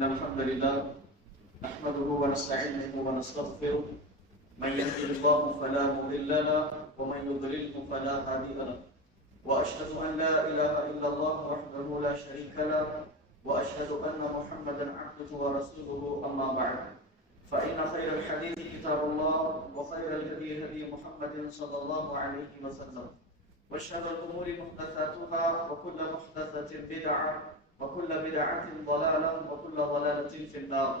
إن الحمد لله نحمده ونستعينه ونستغفره من يهده الله فلا مضل له ومن يضلله فلا هادي له وأشهد أن لا إله إلا الله وحده لا شريك له وأشهد أن محمدا عبده ورسوله أما بعد فإن خير الحديث كتاب الله وخير الهدي هدي محمد صلى الله عليه وسلم وشر الأمور محدثاتها وكل محدثة بدعة وكل بدعة ضلالة وكل ضلالة في النار.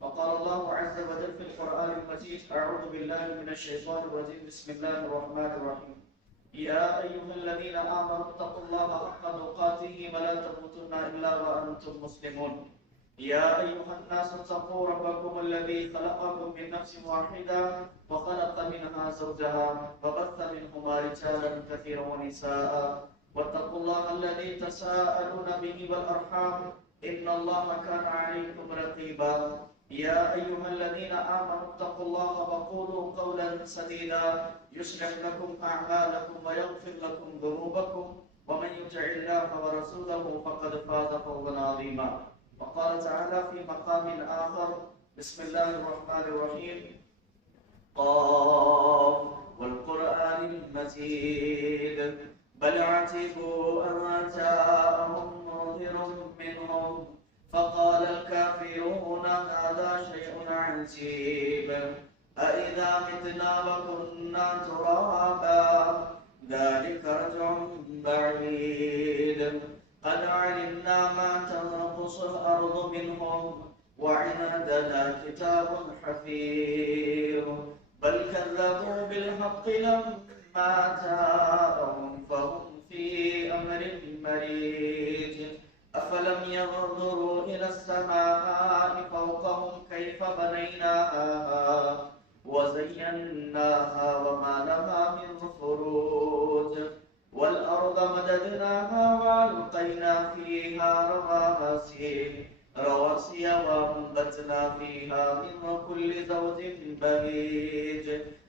وقال الله عز وجل في القرآن المجيد: أعوذ بالله من الشيطان الرجيم بسم الله الرحمن الرحيم يا أيها الذين آمنوا اتقوا الله حق تقاته ولا تموتن إلا وأنتم مسلمون. يا أيها الناس اتقوا ربكم الذي خلقكم من نفس واحدة وخلق منها زوجها وبث منهما رجالا كثيرا ونساء واتقوا الله الذي تساءلون به والأرحام إن الله كان عليكم رقيبا. يا أيها الذين آمنوا اتقوا الله وقولوا قولا سديدا يصلح لكم أعمالكم ويغفر لكم ذنوبكم ومن يطع الله ورسوله فقد فاز فوزا عظيما. وقال تعالى في مقام آخر: بسم الله الرحمن الرحيم قاف والقرآن المجيد بل عجبوا أن جاءهم منذر منهم فقال الكافرون هذا شيء عجيب أإذا متنا وكنا ترابا ذلك رجع بعيد قد علمنا ما تنقص الأرض منهم وعندنا كتاب حفيظ بل كذبوا بالحق لما جاءهم فهم في أمر مريج أفلم ينظروا إلى السماء فوقهم كيف بنيناها وزيناها وما لها من فروج والأرض مددناها وألقينا فيها رواسي وأنبتنا فيها من كل زوج بهيج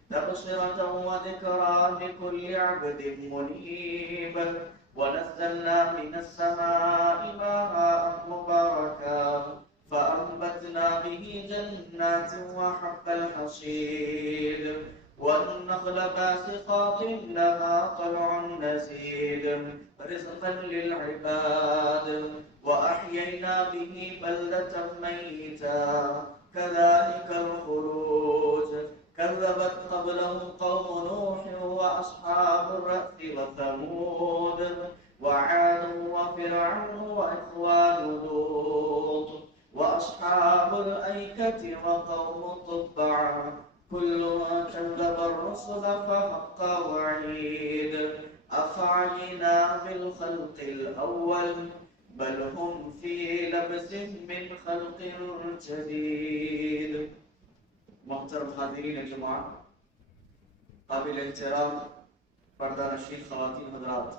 تبصرة وذكرى لكل عبد منيب ونزلنا من السماء ماء مباركا فأنبتنا به جنات وحب الحصيد والنخل باسقات لها طلع نزيد رزقا للعباد وأحيينا به بلدة ميتا كذلك الخروج كذبت قبلهم قوم نوح وأصحاب الرث وثمود وعاد وفرعون وإخوان لوط وأصحاب الأيكة وقوم تبع كل كذب الرسل فحق وعيد أفعينا بالخلق الأول بل هم في لبس من خلق جديد. محترم حاضرین جماعت، قابل احترام پردہ نشین خواتین حضرات،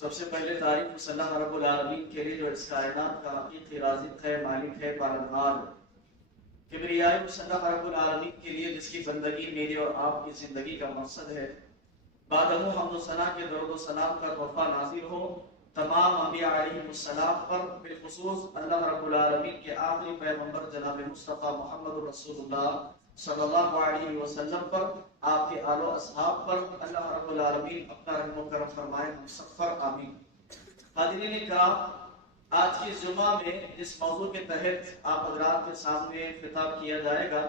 سب سے پہلے تعریف اللہ رب العالمین کے لیے جو اس کائنات کا حقیقی رازق ہے، مالک ہے، پالنہار. کبریائی اللہ رب العالمین کے لیے جس کی بندگی میری اور آپ کی زندگی کا مقصد ہے. بعد حمد و ثنا کے درود و سلام کا تحفہ نازل ہو تمام انبیاء علیہ السلام پر، بالخصوص اللہ رب العالمین کے آخری پیغمبر جناب مصطفیٰ محمد رسول اللہ صلی اللہ علیہ وسلم پر، آپ کے آل و اصحاب پر اللہ رب العالمین اپنا رحم و کرم فرمائے، ہم سب پر آمین. حاضرین کرام، آج کی جمعہ میں جس موضوع کے تحت آپ حضرات کے سامنے خطاب کیا جائے گا،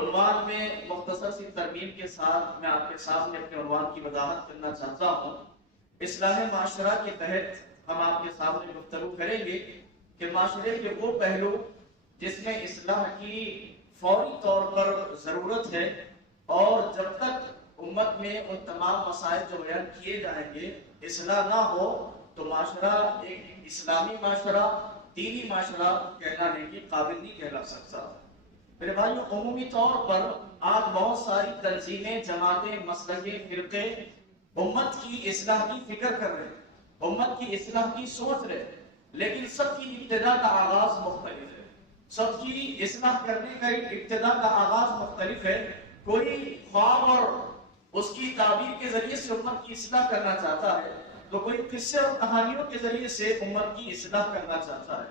عنوان میں مختصر سی ترمیم کے ساتھ میں آپ کے سامنے اپنے عنوان کی وضاحت کرنا چاہتا ہوں. اصلاح معاشرہ کے تحت ہم آپ کے سامنے گفتگو کریں گے کہ معاشرے کے وہ پہلو جس میں اصلاح کی فوری طور پر ضرورت ہے، اور جب تک امت میں ان تمام مسائل جو بیان کیے جائیں گے اصلاح نہ ہو تو معاشرہ ایک اسلامی معاشرہ، دینی معاشرہ کہلانے کے قابل نہیں کہلا سکتا. میرے بھائیوں، عمومی طور پر آج بہت ساری تنظیمیں، جماعتیں، مسلکیں، فرقے امت کی اصلاح کی فکر کر رہے ہیں، امت کی اصلاح کی سوچ رہے ہیں، لیکن سب کی ابتدا کا آغاز مختلف ہے. سب کی اصلاح کرنے کا ابتدا کا آغاز مختلف ہے. کوئی خواب اور اس کی تعبیر کے ذریعے سے امت کی اصلاح کرنا چاہتا ہے، تو کوئی قصے اور کہانیوں کے ذریعے سے امت کی اصلاح کرنا چاہتا ہے.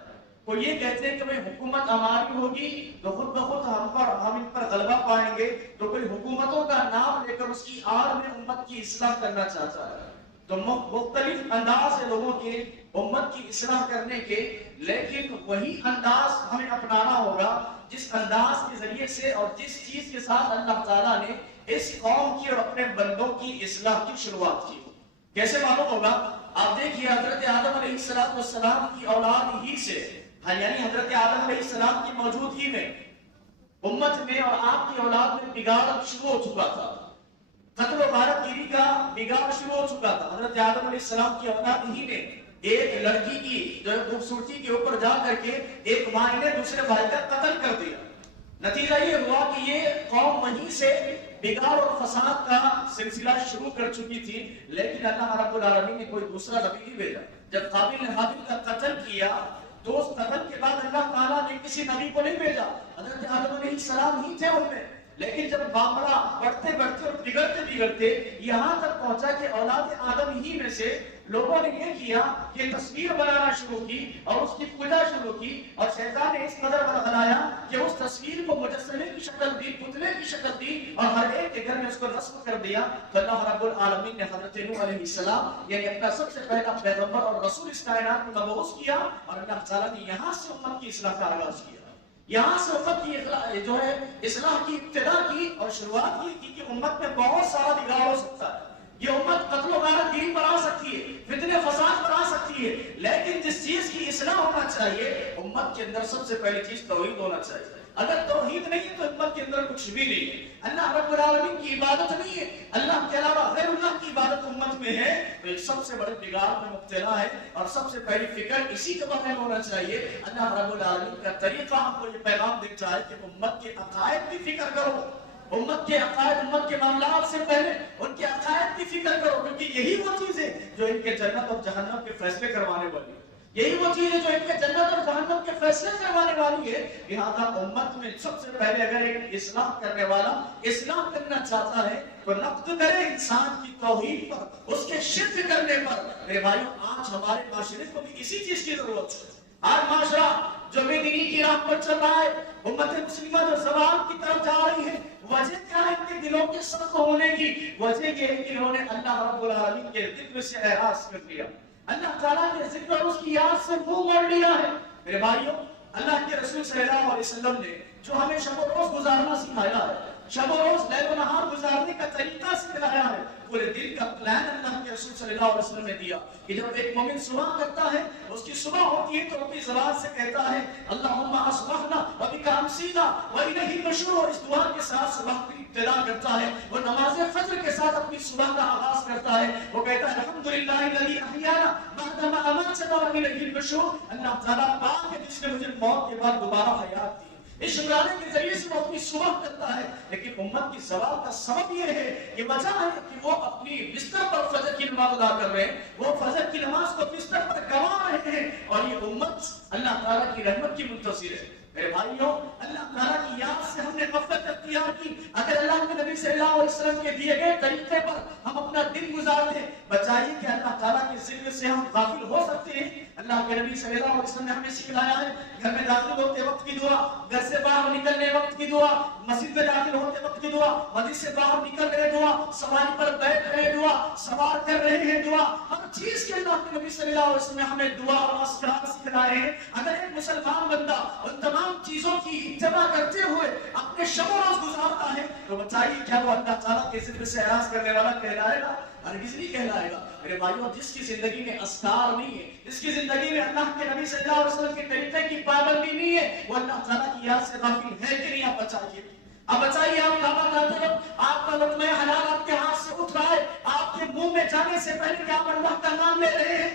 وہ یہ کہتے ہیں کہ بھئی حکومت ہماری ہوگی تو خود بخود ہم ان پر غلبہ پائیں گے، تو کوئی حکومتوں کا نام لے کر اس کی آڑ میں امت کی اصلاح کرنا چاہتا ہے۔ تو مختلف انداز ہے لوگوں کے امت کی اصلاح کرنے کے، لیکن وہی انداز ہمیں اپنانا ہوگا جس انداز کے ذریعے سے اور جس چیز کے ساتھ اللہ تعالیٰ نے اس قوم کی اور اپنے بندوں کی اصلاح کی شروعات کی۔ کیسے معلوم ہوگا؟ آپ دیکھیے حضرت آدم علیہ السلام کی اولاد ہی سے، یعنی حضرت آدم علیہ السلام کی موجودگی میں امت میں اور آپ کی اولاد میں بگاڑ شروع ہو چکا تھا، قتل و غارت گیری کا بگاڑ شروع ہو چکا تھا۔ حضرت آدم علیہ السلام کی اولاد ہی نے ایک لڑکی کی جو خوبصورتی کے اوپر جا کر کے ایک بھائی نے دوسرے بھائی کا قتل کر دیا۔ نتیجہ یہ ہوا کہ یہ قوم وہیں سے بگاڑ اور فساد کا سلسلہ شروع کر چکی تھی، لیکن اللہ رب العالمین نے کوئی دوسرا نبی نہیں بھیجا۔ جب قابل نے حابیل کا قتل کیا تو اس قتل کے بعد اللہ تعالیٰ نے کسی نبی کو نہیں بھیجا، حضرت آدم علیہ السلام ہی تھے ان میں۔ لیکن جب معاملہ بڑھتے بڑھتے اور بگڑتے بگڑتے یہاں تک پہنچا کہ اولاد آدم ہی میں سے لوگوں نے یہ کیا کہ تصویر بنانا شروع کی اور اس کی پوجا شروع کی، اور شیطان نے اس قدر بنایا کہ اس تصویر کو مجسمے کی شکل دی، پتلے کی شکل دی، اور ہر ایک کے گھر میں اس کو نصب کر دیا۔ تو اللہ رب العالمین نے حضرت نوح علیہ السلام یعنی اپنا سب سے پہلا پیغمبر اور رسول اس کائنات میں مبعوث کیا، اور اللہ تعالیٰ نے یہاں سے امت کی اصلاح کا آغاز کیا، یہاں سے امت کی جو ہے اصلاح کی ابتدا کی اور شروعات یہ کی کہ امت میں بہت سارا بگاڑ ہو سکتا ہے، یہ امت قتل و غارت گیری پر آ سکتی ہے، فتنہ فساد پر آ سکتی ہے، لیکن جس چیز کی اصلاح ہونا چاہیے امت کے اندر سب سے پہلی چیز توحید ہونا چاہیے۔ اگر توحید نہیں ہے تو امت کے اندر کچھ بھی نہیں ہے، اللہ رب العالمین کی عبادت نہیں ہے، اللہ کے علاوہ غیر اللہ کی عبادت امت میں ہے، تو ایک سب سے بڑے بگاڑ میں مبتلا ہے، اور سب سے پہلی فکر اسی کے بارے میں ہونا چاہیے۔ اللہ رب العالمین کا طریقہ ہم کو یہ پیغام دیتا ہے کہ امت کے عقائد کی فکر کرو، امت کے عقائد، امت کے معاملات سے پہلے ان کے عقائد کی فکر کرو، کیونکہ یہی وہ چیز ہے جو ان کے جنت اور جہنم کے فیصلے کروانے والی ہے، یہی وہ چیز ہے جو ان کے جنت اور جہنم کے فیصلے کروانے والی ہے۔ لہذا امت میں سب سے پہلے اگر ایک اصلاح کرنے والا اصلاح کرنا چاہتا ہے تو نقد کرے انسان کی توحید پر، اس کے شرک کرنے پر۔ میرے بھائیوں، آج ہمارے معاشرے کو بھی اسی چیز کی ضرورت ہے۔ آج معاشرہ جو بے دینی کی راہ پر چل رہا ہے، امت مسلمہ جو زوال کی طرف جا رہی ہے، وجہ کیا ہے؟ ان کے دلوں کے سخت ہونے کی وجہ یہ ہے کہ انہوں نے اللہ رب العالمین کے ذکر سے اعراض کر لیا، اللہ تعالیٰ کے ذکر اور اس کی یاد سے منہ موڑ لیا ہے۔ میرے بھائیوں، اللہ کے رسول صلی اللہ علیہ وسلم نے جو ہمیں شب و روز گزارنا سکھایا ہے، شب و روز لیل و نہار گزارنے کا طریقہ سکھلایا ہے، پورے دن کا پلان اللہ کے رسول صلی اللہ علیہ وسلم نے دیا کہ جب ایک مومن صبح کرتا ہے، اس کی صبح ہوتی ہے تو اپنی زبان سے کہتا ہے اللہم اصبحنا وبک امسینا والیہ النشور، اس دعا کے ساتھ صبح کی ابتدا کرتا ہے، وہ نماز فجر کے ساتھ اپنی صبح کا آغاز کرتا ہے، وہ کہتا ہے الحمدللہ الذی احیانا بعدما اماتنا والیہ النشور، اللہ تعالیٰ پاک ہے جس نے مجھے موت کے بعد دوبارہ حیات دی۔ اس شکرانے کے ذریعے سے وہ اپنی صبح کرتا ہے، لیکن امت کی زوال کا سبب یہ ہے، یہ وجہ ہے کہ وہ اپنی بستر پر فجر کی نماز ادا کر رہے ہیں، وہ فجر کی نماز کو بستر پر گوا رہے ہیں، اور یہ امت اللہ تعالیٰ کی رحمت کی منتظر ہے۔ میرے بھائیوں، اللہ تعالیٰ کی یاد سے ہم نے غفلت اختیار کی، اگر اللہ کے نبی صلی اللہ علیہ وسلم کے دیے گئے طریقے پر ہم اپنا دن گزار دیں، بچائیے کہ اللہ تعالیٰ کے ذکر سے ہم غافل ہو سکتے ہیں۔ اللہ کے نبی صلی اللہ علیہ وسلم نے ہمیں سکھلایا ہے گھر میں داخل ہوتے وقت کی دعا، گھر سے باہر نکلنے وقت کی دعا، مسجد میں داخل ہوتے وقت کی دعا، مسجد سے باہر نکل رہے دعا، سواری پر بیٹھ رہے دعا، سوار کر رہے ہیں دعا، ہر چیز کے اللہ کے نبی صلی اللہ علیہ وسلم نے ہمیں دعا اور اذکار سکھلائے ہیں۔ اگر ایک مسلمان بندہ ان تمام چیزوں کی اتباع کرتے ہوئے اپنے شب و روز گزارتا ہے تو بتائیے کیا وہ اللہ تعالیٰ کے ذکر سے اعراض کرنے والا کہلائے گا؟ ہرگز نہیں کہلائے گا۔ میرے بھائیوں، جس کی زندگی میں اذکار نہیں ہے، جس کی زندگی میں اللہ کے نبی صلی اللہ علیہ وسلم کے طریقے کی پابندی نہیں ہے، وہ اللہ تعالیٰ کی یاد سے غافل ہے کہ نہیں؟ آپ بچائیے، اب بچائیے، آپ کعبہ کرتے وقت آپ کا لقمہ حلال آپ کے ہاتھ سے اٹھ رہا ہے، آپ کے منہ میں جانے سے پہلے کیا آپ اللہ کا نام لے رہے ہیں؟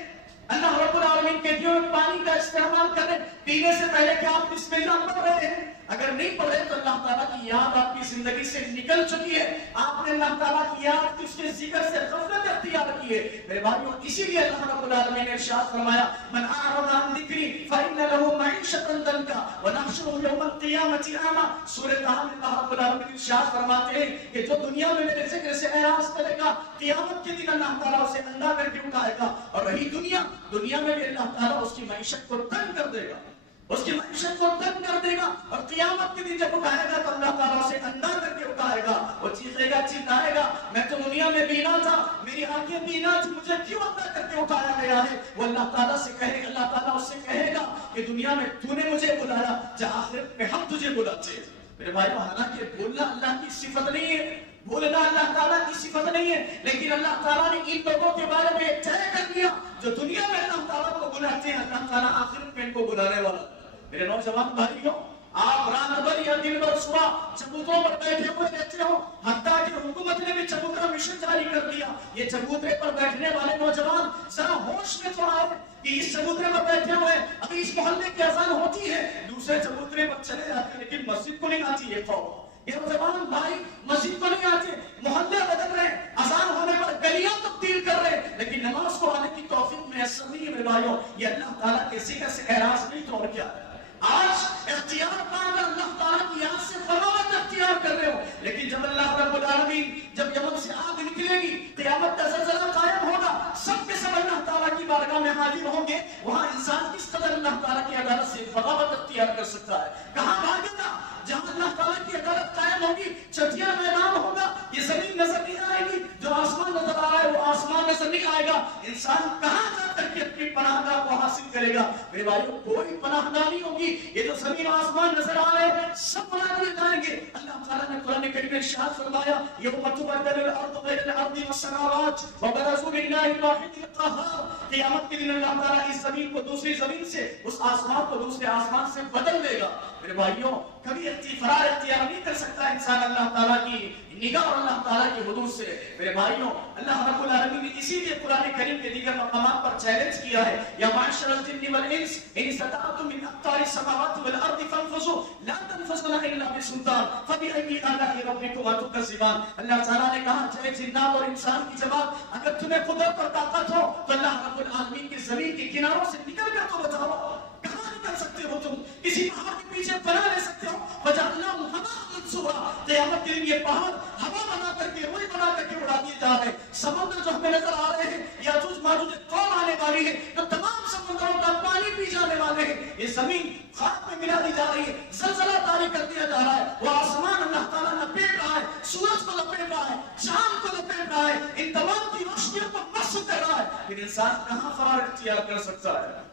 اللہ رب العالمین کے دیے ہوئے پانی کا استعمال کریں، پینے سے پہلے کیا آپ بسم اللہ پڑھ رہے ہیں؟ اگر نہیں پڑھے تو اللہ تعالیٰ کی یاد آپ کی زندگی سے نکل چکی ہے، آپ نے اللہ تعالیٰ کی یاد کی اس کے ذکر سے غفلت اختیار کی ہے۔ میرے بھائیوں، اسی لیے اللہ رب العالمین نے ارشاد فرمایا من اعرض عن ذکری فإن له معیشة ضنکا ونحشره یوم القیامة اعمی۔ سورۃ طٰہٰ میں اللہ رب العالمین ارشاد فرماتے ہیں کہ جو دنیا میں میرے ذکر سے اعراض کرے گا، قیامت کے دن اللہ تعالیٰ اسے اندھا کر کے اٹھائے گا، اور رہی دنیا میں بھی اللہ تعالیٰ اس کی معیشت کو تنگ کر دے گا۔ اس کی معیشت کو تنگ کر دے گا، اور قیامت کے دن جب اٹھائے گا تو اللہ تعالیٰ اسے اندھا کر کے اٹھائے گا. وہ چیخے گا، چلائے گا، میں تو دنیا میں بینا تھا، میری آنکھیں بینا تھی، مجھے کیوں اندھا کر کے اٹھایا گیا ہے؟ وہ اللہ تعالیٰ سے کہے گا، اللہ تعالیٰ اس سے کہے گا کہ دنیا میں تو نے مجھے بلایا، جہاں آخرت میں ہم تجھے بلاتے ہیں. میرے بھائیو، حالانکہ بولنا اللہ کی صفت نہیں ہے، بولنا اللہ تعالیٰ کی صفت نہیں ہے، لیکن اللہ تعالیٰ نے ان لوگوں کے بارے میں طے کر دیا جو دنیا میں اللہ تعالیٰ کو بلاتے ہیں، اللہ تعالیٰ آخرت میں ان کو بلانے والا. میرے نوجوان بھائیوں، آپ رات بھر یا دن بھر صبح چبوتروں پر بیٹھے ہوئے رہتے ہو، حتیٰ کہ حکومت نے بھی چبوترا مشن جاری کر دیا. یہ چبوترے پر بیٹھنے والے نوجوان ذرا ہوش میں تو آؤ کہ اس چبوترے پر بیٹھے ہوئے ابھی اس محلے کی اذان ہوتی ہے، دوسرے چبوترے پر چلے جاتے ہیں، لیکن مسجد کو نہیں آتی. یہ خوف، یہ نوجوان بھائی مسجد کو نہیں آتے، محلے بدل رہے، اذان ہونے پر گلیاں تبدیل کر رہے، لیکن نماز کو آنے کی توفیق میسر نہیں ہے. میرے بھائیوں، یہ اللہ تعالیٰ کے ذکر سے اعراض نہیں تو اور کیا ہے. آج اختیار پا کر اللہ تعالیٰ کی یاد سے فراغت اختیار کر رہے ہو، لیکن جب اللہ رب العالمین جب یمن سے آگ نکلے گی، قیامت کا زلزلہ قائم ہوگا، سب کے سب اللہ تعالیٰ کی بارگاہ میں حاضر ہوں گے، وہاں انسان کس قدر اللہ تعالیٰ کی عدالت سے فراغت اختیار کر سکتا ہے. کہاں بھاگے گا؟ جہاں اللہ تعالیٰ کی عدالت قائم ہوگی، چٹیا میدان ہوگا، یہ زمین نظر نہیں آئے گی، جو آسمان نظر آ رہا ہے وہ آسمان نظر نہیں آئے گا. انسان کہاں جا کر کے اپنی پناہ گاہ کو حاصل کرے گا؟ میرے بھائیوں، کوئی پناہ گاہ نہیں ہوگی. یہ جو زمین آسمان نظر آ رہے ہیں سب بنا دیے جائیں گے. اللہ تعالیٰ نے قرآن کریم میں ارشاد فرمایا، یوم تبدل الارض غیر الارض والسماوات وبرزوا للہ الواحد القہار. قیامت کے دن اللہ تعالیٰ اس زمین کو دوسری زمین سے، اس آسمان کو دوسرے آسمان سے بدل دے گا. میرے بھائیوں، کبھی فرار اختیار نہیں کر سکتا انسان اللہ تعالیٰ کی نگاہ اور اللہ تعالیٰ کی حدود سے. میرے بھائیوں، اللہ رب العالمین نے اسی لیے قرآن کریم کے دیگر مقامات پر چیلنج کیا ہے، یا معشر الجن والانس ان استطعتم من اقطار السماوات والارض فانفذوا لا تنفذون الا بسلطان فبأي آلاء ربكما تكذبان. اللہ تعالیٰ نے کہا، چاہے جنات اور انسان کی جواب، اگر تمہیں قدرت اور طاقت ہو تو اللہ رب العالمین کی زمین کے کناروں سے نکل کر تو بتاؤ، کہاں نکل سکتے ہو تم؟ کسی پہاڑ کے پیچھے پناہ لے سکتے ہو؟ وجعلناهم هباء منثورا. قیامت کے دن یہ پہاڑ ہوا بنا کر کے، روئی بنا کر کے اڑا دیے جا رہے ہیں. سمندر جو ہمیں نظر آ رہے ہیں، یاجوج ماجوج قوم آنے والی ہے جو تمام سمندروں کا پانی پی جانے والے ہیں. یہ زمین خاک میں ملا دی جا رہی ہے، زلزلہ طاری کر دیا جا رہا ہے. وہ آسمان اللہ تعالیٰ لپیٹ رہا ہے، سورج کو لپیٹ رہا ہے، چاند کو لپیٹ رہا ہے، ان تمام کی روشنیوں کو مس کر رہا ہے. لیکن انسان کہاں فرار اختیار کر سکتا ہے؟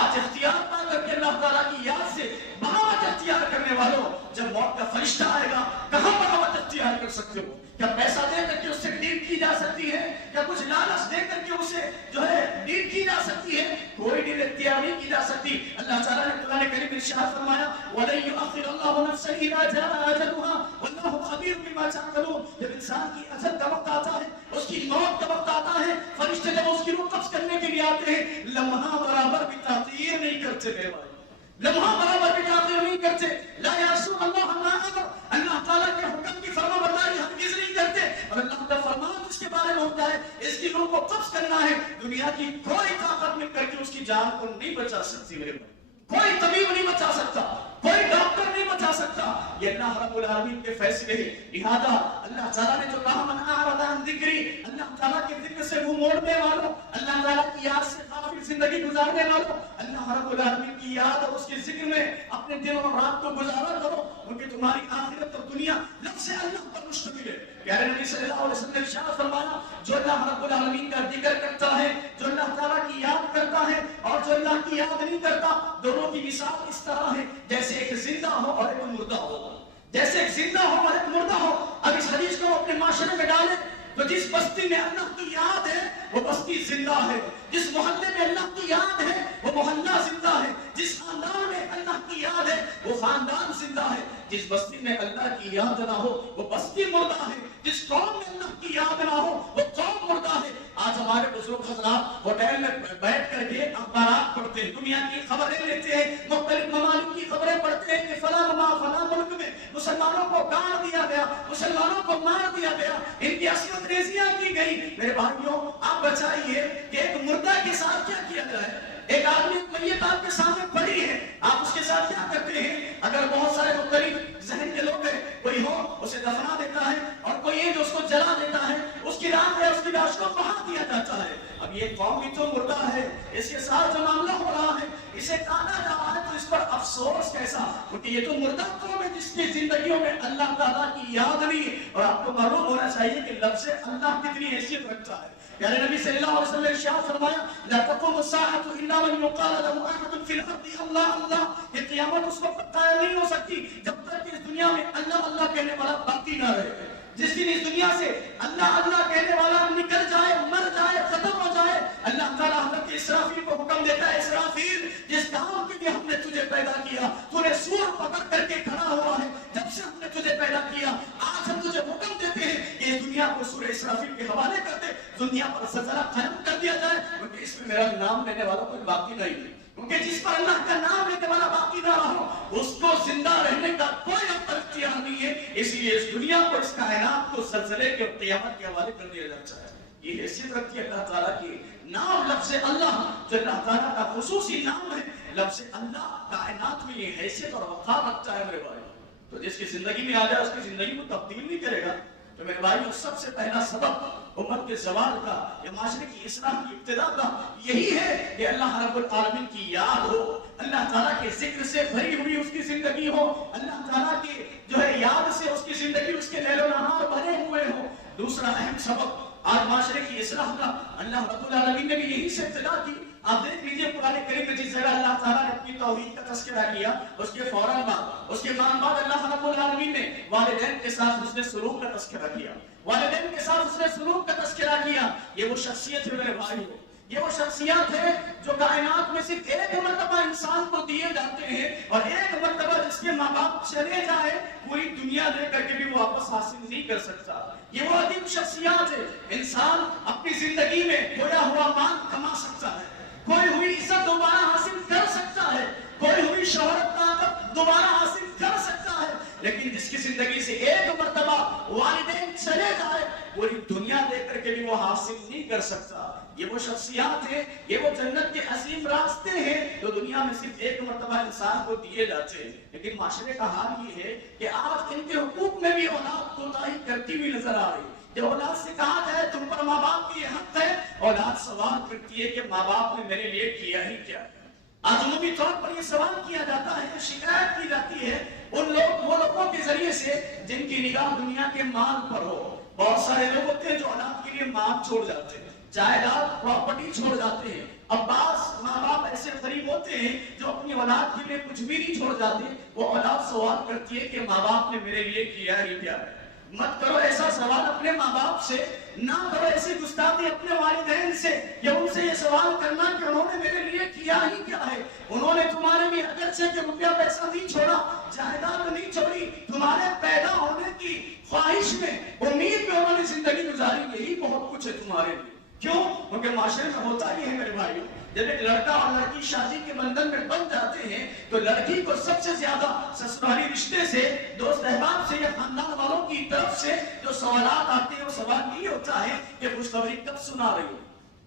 آج اختیار پا کر کے اللہ تعالیٰ کی یاد سے بغاوت اختیار کرنے والوں، جب موت کا فرشتہ آئے گا کہاں بغاوت اختیار کر سکتے ہو؟ کیا پیسہ دے کر کے اس سے ڈیل کی جا سکتی ہے؟ کیا کچھ لالچ دے کر کے اسے جو ہے ڈیل کی جا سکتی ہے؟ کوئی ڈیل اختیار نہیں کی جا سکتی. اللہ تعالیٰ نے قرآن کریم میں ارشاد فرمایا، وَلَن يُؤَخِّرَ اللَّهُ نَفْسًا إِذَا جَاءَ أَجَلُهَا وَاللَّهُ خَبِيرٌ بِمَا تَعْمَلُونَ. جب انسان کی اجل کا وقت آتا ہے، اس کی موت کا وقت آتا ہے، فرشتے جب اس کی روح قبض کرنے کے لیے آتے ہیں، لمحہ برابر بھی تاخیر نہیں کرتے. میرے بھائی، لمحہ برابر بھی تاخیر نہیں کرتے. لا يعصون الله ما امر. اللہ تعالیٰ کے حکم کی فرما برداری ہرگز نہیں کرتے. اور اللہ کا فرمان اس کے بارے میں ہوتا ہے، اس کی روح کو قبض کرنا ہے. دنیا کی کوئی طاقت مل کر کے اس کی جان کو نہیں بچا سکتی. میرے بھائی، کوئی طبیب نہیں بچا سکتا، کوئی ڈاکٹر نہیں بچا سکتا. یہ اللہ رب العالمین کے فیصلے ہیں. لہذا اللہ تعالیٰ نے جو کہا، من اعرض عن ذکری، اللہ تعالیٰ کے ذکر سے منہ موڑنے والوں، اللہ تعالیٰ کی یاد سے غافل زندگی گزارنے والوں، اللہ رب العالمین کی یاد اور اس کے ذکر میں اپنے دن اور رات کو گزارا کرو، کیونکہ تمہاری آخرت اور دنیا لفظ اللہ پر مشتمل ہے. پیارے نبی صلی اللہ علیہ وسلم نے ارشاد فرمایا، جو اللہ رب العالمین کا ذکر کرتا ہے، جو اللہ تعالیٰ کی یاد کرتا ہے اور جو اللہ کی یاد نہیں کرتا، دونوں کی مثال اس طرح ہے جیسے ایک زندہ ہو اور ایک مردہ ہو. جیسے ایک زندہ ہو اور ایک مردہ ہو. اب اس حدیث کو اپنے معاشرے میں ڈالیں تو جس بستی میں اللہ کی یاد ہے وہ بستی زندہ ہے. جس محلے میں اللہ کی یاد ہے وہ محلہ زندہ ہے. جس خاندان میں اللہ کی یاد ہے وہ خاندان زندہ ہے. جس بستی میں اللہ کی یاد نہ ہو وہ بستی مردہ ہے. جس قوم میں اللہ کی یاد نہ ہو وہ قوم مردہ ہے. آج ہمارے بزرگ حضرات ہوٹل میں بیٹھ کر کے اخبارات پڑھتے ہیں، دنیا کی خبریں لیتے ہیں، مختلف ممالک کی خبریں پڑھتے ہیں کہ فلاں ملک میں مسلمانوں کو گاڑ دیا گیا، مسلمانوں کو مار دیا گیا، ان کی عصمت ریزیاں کی گئی. میرے بھائیوں، آپ بچائیے کہ ایک مردہ کے ساتھ کیا کیا جائے. ایک آدمی میت آپ کے سامنے پڑی ہے، آپ اس کے ساتھ کیا کرتے ہیں؟ اگر بہت سارے مختلف ذہن کے لوگ ہیں، کوئی ہو اسے دفنا دیتا ہے، اور کوئی ہے جو اس کو جلا دیتا ہے، اس کی رات ہے اس کی لاش کو بہا دیا جاتا ہے. اب یہ قوم بھی تو مردہ ہے، اس کے ساتھ جو معاملہ ہو رہا ہے، اسے کاٹا جا رہا ہے تو اس پر افسوس کیسا، کیونکہ یہ تو مردہ قوم ہے جس کی زندگیوں میں اللہ تعالیٰ کی یاد نہیں ہے. اور آپ کو معلوم ہونا چاہیے کہ لفظ اللہ کتنی حیثیت رکھتا ہے. پیارے نبی صلی اللہ علیہ وسلم نے ارشاد فرمایا لا تقوم الساعة الا من يقال له احد في الارض اللہ اللہ. یہ قیامت اس وقت قائم نہیں ہو سکتی جب تک کہ اس دنیا میں اللہ اللہ کہنے والا باقی نہ رہے. جس دن اس دنیا سے اللہ اللہ کہنے والا نکل جائے، مر جائے، ختم ہو جائے، اللہ تعالیٰ حضرت اسرافیل کو حکم دیتا ہے اسرافیل جس کام کے لیے ہم نے تجھے پیدا کیا تو نے سور پکڑ کر کے کھڑا ہوا ہے جب سے ہم نے تجھے پیدا کیا، آج ہم تجھے حکم دیتے ہیں کہ اس دنیا کو سورہ اسرافیل کے حوالے کر دے، دنیا پر زلزلہ قائم کر دیا جائے، کیونکہ اس میں میرا نام لینے والا کوئی باقی نہیں ہے. کیونکہ جس پر اللہ کا نام لینے والا باقی نہ رہو اس کو زندہ رہنے کا کوئی اختیار نہیں ہے. اس لیے اس دنیا کو، اس کائنات کو زلزلے کے قیامت کے حوالے کر دیا جاتا ہے. یہ حیثیت رکھتی ہے اللہ تعالیٰ کی. نام لفظ اللہ جو اللہ تعالیٰ کا خصوصی نام ہے، لفظ اللہ کائنات میں یہ حیثیت اور وقار رکھتا ہے میرے بھائی. تو جس کی زندگی میں آ جائے اس کی زندگی کو تبدیل نہیں کرے گا. تو میرے بھائی سب سے پہلا سبب امت کے زوال کا یا معاشرے کی اصلاح کی ابتدا کا یہی ہے کہ اللہ رب العالمین کی یاد ہو، اللہ تعالیٰ کے ذکر سے بھری ہوئی اس کی زندگی ہو، اللہ تعالیٰ کی جو ہے یاد سے اس کی زندگی، اس کے لیل و نہار بھرے ہوئے ہو. دوسرا اہم سبب آج معاشرے کی اصلاح کا اللہ رب العالمین نے بھی یہی سے ابتدا کی. آپ دیکھ لیجئے قرآن کریم میں جس جگہ اللہ تعالیٰ نے اپنی توحید کا تذکرہ کیا اس کے فوراً بعد، اس کے بعد اللہ رب العالمین نے والدین کے ساتھ حسن سلوک کا تذکرہ کیا. والدین کے ساتھ حسن سلوک کا تذکرہ کیا. یہ وہ شخصیت ہے میرے بھائی، یہ وہ شخصیات ہے جو کائنات میں صرف ایک مرتبہ انسان کو دیے جاتے ہیں، اور ایک مرتبہ جس کے ماں باپ چلے جائے پوری دنیا دے کر کے بھی وہ واپس حاصل نہیں کر سکتا. یہ وہ عظیم شخصیات ہے. انسان اپنی زندگی میں کھویا ہوا مال کما سکتا ہے، کوئی ہوئی عزت دوبارہ حاصل کر سکتا ہے، کوئی ہوئی شہرت طاقت دوبارہ حاصل کر سکتا ہے، لیکن جس کی زندگی سے ایک مرتبہ والدین چلے جائے پوری دنیا دے کر کے بھی وہ حاصل نہیں کر سکتا. یہ وہ شخصیات ہیں، یہ وہ جنت کے عظیم راستے ہیں جو دنیا میں صرف ایک مرتبہ انسان کو دیے جاتے ہیں. لیکن معاشرے کا حال یہ ہے کہ آج ان کے حقوق میں بھی اولاد کوتاہی کرتی ہوئی نظر آ رہی ہے. جب اولاد سے کہا جائے تم پر ماں باپ کی یہ حق ہے، اولاد سوال کرتی ہے کہ ماں باپ نے میرے لیے کیا ہی کیا. عمومی طور پر یہ سوال کیا جاتا ہے، شکایت کی جاتی ہے وہ لوگوں کے ذریعے سے جن کی نگاہ دنیا کے مال پر ہو. بہت سارے لوگ ہوتے ہیں جو اولاد کے لیے مال چھوڑ جاتے ہیں، جائیداد پراپرٹی چھوڑ جاتے ہیں. اب بعض ماں باپ ایسے غریب ہوتے ہیں جو اپنی اولاد کے لیے کچھ بھی نہیں چھوڑ جاتے. وہ اولاد سوال کرتی ہے کہ ماں باپ نے میرے لیے کیا ہی کیا ہے. مت کرو ایسا سوال اپنے ماں باپ سے، نہ کرو ایسی گستاخی اپنے والدین سے یا ان سے یہ سوال کرنا کہ انہوں نے میرے لیے کیا ہی کیا ہے. انہوں نے تمہارے لیے اگرچہ کہ روپیہ پیسہ نہیں چھوڑا، جائیداد نہیں چھوڑی، تمہارے پیدا ہونے کی خواہش میں، امید میں انہوں نے زندگی گزاری. یہی بہت کچھ ہے تمہارے لیے. کیوں؟ کیونکہ معاشرے میں ہوتا ہی ہے میرے بھائیوں، جب ایک لڑکا اور لڑکی شادی کے بندھن میں بن جاتے ہیں تو لڑکی کو سب سے زیادہ سسرالی رشتے سے، دوست احباب سے یا خاندان والوں کی طرف سے جو سوالات آتے ہیں وہ سوال یہ ہوتا ہے کہ خوشخبری کب سنا رہی ہو،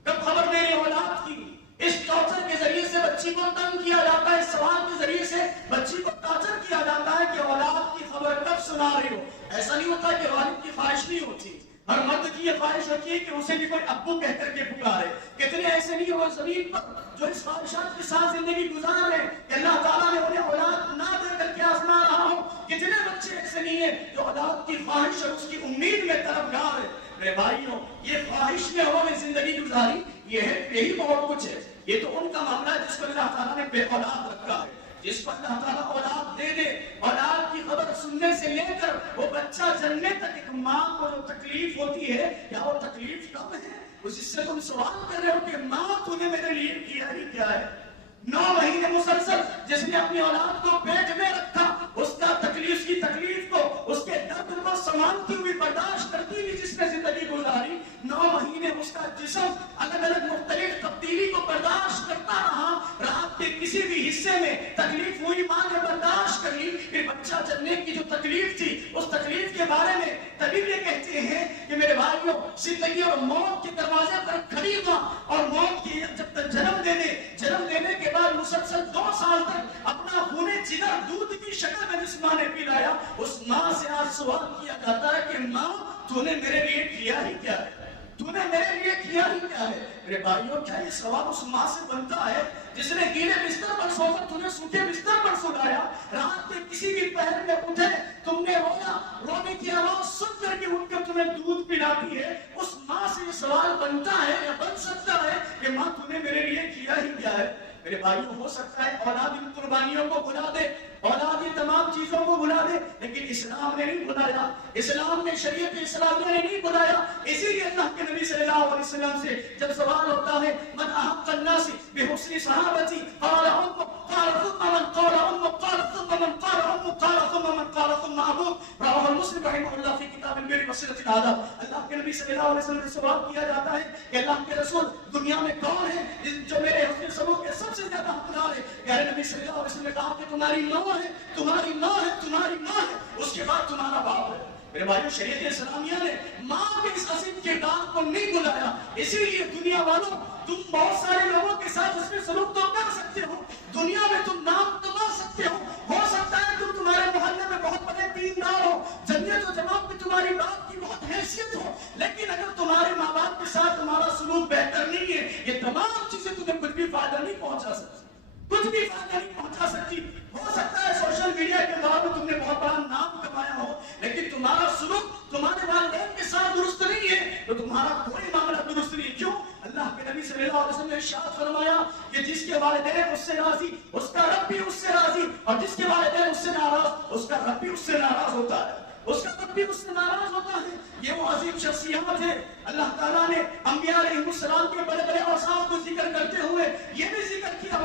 کب خبر دے رہی اولاد کی. اس ٹارچر کے ذریعے سے بچی کو تنگ کیا جاتا ہے، اس سوال کے ذریعے سے بچی کو ٹارچر کیا جاتا ہے کہ اولاد کی خبر کب سنا رہی ہو. ایسا نہیں ہوتا کہ والد کی خواہش نہیں ہوتی، ہر مرد کی یہ خواہش ہوتی ہے کہ اسے بھی کوئی ابو کہہ کر کے پکارے. کتنے ایسے نہیں ہو زمین پر جو اس خواہشات کے ساتھ زندگی گزار رہے کہ اللہ تعالیٰ نے انہیں اولاد نہ دے کر کے آزما رہا ہو. کتنے بچے ایسے نہیں ہیں جو اولاد کی خواہش اور اس کی امید میں طلبگار ہے. میرے بھائیوں، یہ خواہش میں انہوں نے زندگی گزاری، یہی بہت کچھ ہے. یہ تو ان کا معاملہ ہے جس کو اللہ تعالیٰ نے بے اولاد رکھا ہے. جس پر اللہ تعالیٰ اولاد دے دے، اولاد کی خبر سننے سے لے کر وہ بچہ جننے تک ایک ماں کو جو تکلیف ہوتی ہے، کیا وہ تکلیف کم ہے؟ اس سے تم سوال کر رہے ہو کہ ماں تو نے میرے لیے کیا ہی کیا ہے. 9 مہینے مسلسل جس نے اپنی اولاد کو پیٹ میں رکھا، اس کا تکلیف کی تکلیف کو، اس کے درد کو سنبھالتی ہوئی برداشت کرتی ہوئی جس نے زندگی گزاری، 9 مہینے اس کا جسم الگ الگ مختلف تبدیلی کو برداشت کرتا رہا. رات کے کسی بھی حصے میں تکلیف ہوئی، ماں نے برداشت کر لی. پھر بچہ جننے کی جو تکلیف تھی اس تکلیف کے بارے میں طبیب یہ کہتے ہیں کہ میرے بھائیوں، زندگی اور موت کے دروازے پر کھڑی ہوا اور موت کی جب تک جنم دینے کے بعد مسلسل 2 سال تک اپنا خون جگر دودھ کی شکل میں جس ماں نے پلایا، اس ماں سے آج سوال کیا جاتا ہے کہ ماں تو نے میرے لیے کیا ہی کیا ہے، تو نے میرے لیے کیا ہی کیا ہے. میرے بھائیوں، کیا یہ سوال اس ماں سے بنتا ہے جس نے گیلے بستر پر سو کر تمہیں سوکھے بستر پر سنا رات میں کسی بھی پہر میں اٹھے، تم نے رویا، رونے کی آواز سن کر کے اٹھ کر تمہیں دودھ پلاتی ہے، اس ماں سے یہ سوال بنتا ہے یا بن سکتا ہے کہ ماں تم نے میرے لیے کیا ہی کیا ہے؟ میرے بھائیوں، ہو سکتا ہے اولاد ان قربانیوں کو بھلا دے، اولاد ان تمام چیزوں کو بھلا دے، لیکن اسلام نے نہیں بلایا، اسلام نے، شریعت اسلامیہ نے نہیں بلایا۔ اسی لیے اللہ کے نبی صلی اللہ علیہ وسلم سے جب سوال ہوتا ہے من احق الناس بحسن صحابتی قال امک، قال ثم من، قال امک، قال ثم من، قال امک، قال ثم من، قال ثم ابوک، رواه مسلم رحمہ اللہ فی کتاب البر وصلۃ الادب۔ اللہ کے نبی صلی اللہ علیہ وسلم سے سوال کیا جاتا ہے کہ اللہ کے رسول دنیا میں کون ہے جو میرے حسن سلوک کے سب سے زیادہ حقدار ہے؟ پیارے نبی صلی اللہ علیہ وسلم نے کہا کہ تمہاری ماں ہے، تمہاری ماں ہے، تمہاری ماں ہے، اس کے بعد تمہارا باپ ہے۔ میرے بھائیو، شریعت اسلامیہ نے ماں کے اس عظیم کردار کو نہیں بلایا، اسی لیے دنیا والوں تم بہت سارے لوگوں کے ساتھ اس میں سلوک تو کر سکتے ہو، دنیا میں تم نام کما سکتے ہو سکتا ہے تم تمہارے محلے میں بہت بڑے دیندار ہو، جمعیت و جماعت میں تمہاری بات کی بہت حیثیت ہو، لیکن اگر تمہارے ماں باپ کے ساتھ تمہارا سلوک بہتر نہیں ہے، یہ تمام چیزیں تمہیں کچھ بھی فائدہ نہیں پہنچا سکتی، کچھ بھی فائدہ نہیں پہنچا سکتی۔ ہو سکتا ہے سوشل میڈیا کے دور میں تم نے بہت بڑا نام کمایا ہو، لیکن تمہارا سلوک تمہارے والدین کے ساتھ درست نہیں ہے تو تمہارا کوئی معاملہ درست نہیں ہے۔ کیوں؟ اللہ کے نبی صلی اللہ علیہ وسلم نے ارشاد فرمایا کہ جس کے والدین اس سے راضی اس کا رب بھی اس سے راضی، اور جس کے والدین اس سے ناراض اس کا رب بھی اس سے ناراض ہوتا ہے، اس کا رب بھی اس سے ناراض ہوتا ہے۔ یہ وہ عظیم شخصیات ہے، اللہ تعالیٰ نے انبیاء علیہ السلام کے بڑے بڑے اوصاف کو ذکر کرتے ہوئے یہ بھی ذکر کیا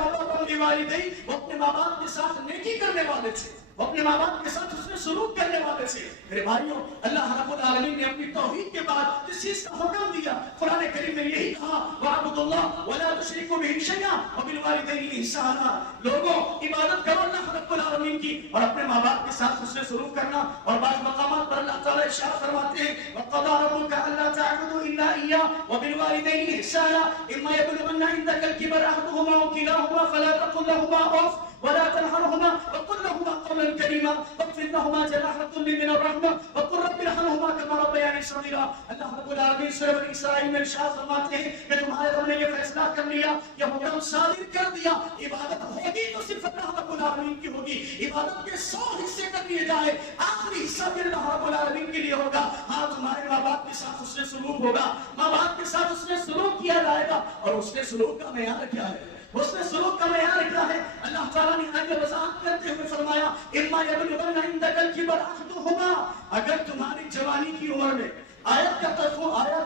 والدین، وہ اپنے ماں باپ کے ساتھ نیکی کرنے والے تھے، وہ اپنے ماں باپ کے ساتھ اس میں سلوک کرنے والے تھے۔ میرے بھائیوں، اللہ رب العالمین نے اپنی توحید کے بعد جس چیز کا حکم دیا، قرآن کریم میں یہی کہا وَاعْبُدُوا اللَّهَ وَلَا تُشْرِكُوا بِهِ شَيْئًا وَبِالْوَالِدَيْنِ إِحْسَانًا۔ لوگوں، عبادت کرو اللہ رب العالمین کی اور اپنے ماں باپ کے ساتھ اس میں سلوک کرنا۔ اور بعض مقامات پر اللہ تعالیٰ ارشاد فرماتے ہیں وَقَضَىٰ رَبُّكَ أَلَّا تَعْبُدُوا إِلَّا إِيَّاهُ وَبِالْوَالِدَيْنِ إِحْسَانًا إِمَّا يَبْلُغَنَّ عِندَكَ الْكِبَرَ أَحَدُهُمَا أَوْ كِلَاهُمَا فَلَا تَقُل لَّهُمَا أُفٍّ ولا تنهرهما وقل لهما قولا كريما واخفض لهما جناح الذل من الرحمة وقل رب ارحمهما كما ربياني صغيرا۔ اللہ رب العالمین سورہ بنی اسرائیل میں ارشاد فرماتے ہیں کہ تمہارے رب نے یہ فیصلہ کر لیا، یہ حکم صادر کر دیا، عبادت ہوگی تو صرف اللہ رب العالمین کی ہوگی، عبادت کے 100 حصے کر لیے جائے، آخری حصہ بھی اللہ رب العالمین کے لیے ہوگا۔ ہاں، تمہارے ماں باپ کے ساتھ اس نے سلوک ہوگا، ماں باپ کے ساتھ اس نے سلوک کیا جائے گا، اور اس نے سلوک کا معیار کیا ہے؟ اس نے سلوک کا معیار کیا ہے؟ اللہ تعالیٰ نے آگے وضاحت کرتے ہوئے فرمایا اِمَّا يَبْلُغَنَّ عِندَكَ الْكِبَرَ أَحَدُهُمَا، اگر تمہاری جوانی کی عمر میں، آیت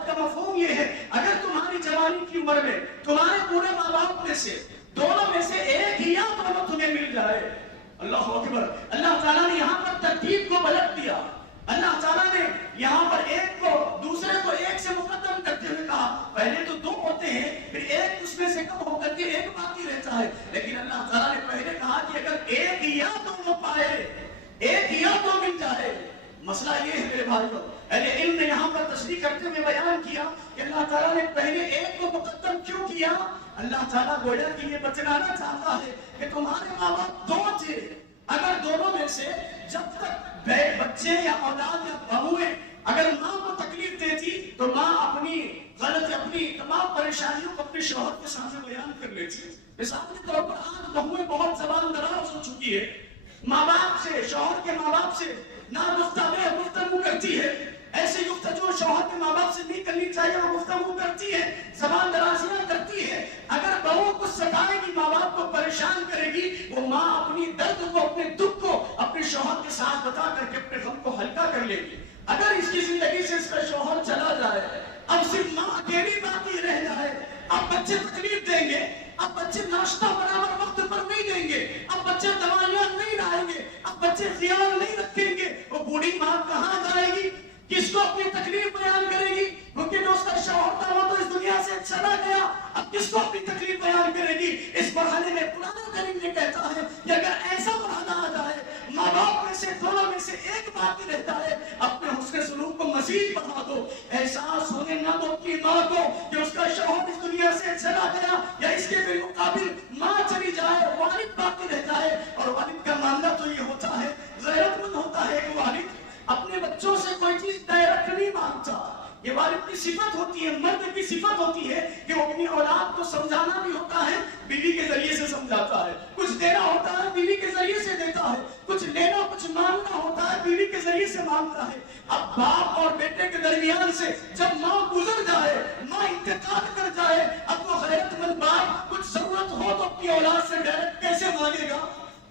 کا مفہوم یہ ہے، اگر تمہاری جوانی کی عمر میں تمہارے پورے ماں باپ میں سے دونوں میں سے ایک ہی یا دونوں تمہیں مل جائے، اللہ اکبر، اللہ تعالیٰ نے یہاں پر ترتیب کو پلٹ دیا، اللہ تعالیٰ نے یہاں پر ایک کو دوسرے کو ایک سے مقدم کرتے ہوئے کہا، پہلے تو 2 ہوتے ہیں، پھر ایک اس میں سے کم ہو کر کے ایک باقی رہتا ہے، لیکن اللہ تعالیٰ نے پہلے کہا کہ اگر ایک یا 2 پائے، ایک یا 2 مل جائے۔ مسئلہ یہ ہے میرے بھائیوں، اہل علم نے یہاں پر تشریح کرتے ہوئے بیان کیا کہ اللہ تعالیٰ نے پہلے ایک کو مقدم کیوں کیا؟ اللہ تعالیٰ گویا کہ یہ بتلانا چاہتا ہے کہ تمہارے ماں باپ 2 تھے، اگر دونوں میں سے جب تک بچے یا اولاد یا بہویں اگر ماں کو تکلیف دیتی تو ماں اپنی غلط، اپنی تمام پریشانیوں کو اپنے شوہر کے سامنے بیان کر لیتی۔ مثال کے طور پر آج بہویں بہت زبان دراز ہو چکی ہے، ماں باپ سے، شوہر کے ماں باپ سے گفتگو کرتی ہے، ایسی گفتگو شوہر کے ماں باپ سے نہیں کرنی چاہیے، وہ گفتگو کرتی ہے، زبان درازیاں کرتی ہے۔ اگر بہو کو ستائے گی، ماں باپ کو پریشان کرے گی، وہ ماں اپنی درد کو، اپنے دکھ کو اپنے شوہر کے ساتھ بتا کر کے اپنے غم کو ہلکا کر لے گی۔ اگر اس کی زندگی سے اس کا شوہر چلا جائے، اب صرف ماں اکیلی باقی رہ جائے، اب بچے تکلیف دیں گے، اب بچے ناشتہ برابر وقت پر نہیں دیں گے، اب بچے دوائیاں نہیں لائیں گے، اب بچے خیال نہیں رکھیں گے، وہ بوڑھی ماں کہاں جائے گی؟ کس کو اپنی تکلیف بیان کرے گی؟ کیونکہ اس کا شوہر تھا وہ تو اس دنیا سے چلا گیا، اب کس کو اپنی تکلیف بیان کرے گی؟ اس مرحلے میں قرآن کریم نے کہتا ہے کہ اگر ایسا مرحلہ آ جائے، ماں باپ میں سے دونوں میں سے ایک باقی رہتا ہے، اپنے حسن سلوک کو مزید بڑھا دو، احساس ہونے نہ دو اپنی ماں کو کہ اس کا شوہر اس دنیا سے چلا گیا، یا اس کے بالمقابل ماں چلی جائے، والد باقی رہتا ہے۔ اور والد کا معاملہ تو یہ ہوتا ہے، غیرت مند ہوتا ہے کہ والد اپنے بچوں سے کوئی چیز ڈائریکٹ نہیں مانگتا، یہ والد کی صفت ہوتی ہے، مرد کی صفت ہوتی ہے کہ وہ اپنی اولاد کو سمجھانا بھی ہوتا ہے، بیوی کے ذریعے سے سمجھاتا ہے، کچھ دینا ہوتا ہے بیوی کے ذریعے سے دیتا ہے۔ کچھ لینا کچھ مانگنا ہوتا ہے بیوی کے ذریعے سے مانگتا ہے. اب باپ اور بیٹے کے درمیان سے جب ماں گزر جائے, ماں انتقال کر جائے, اب وہ غیرت مند باپ کچھ ضرورت ہو تو اپنی اولاد سے ڈائریکٹ کیسے مانگے گا؟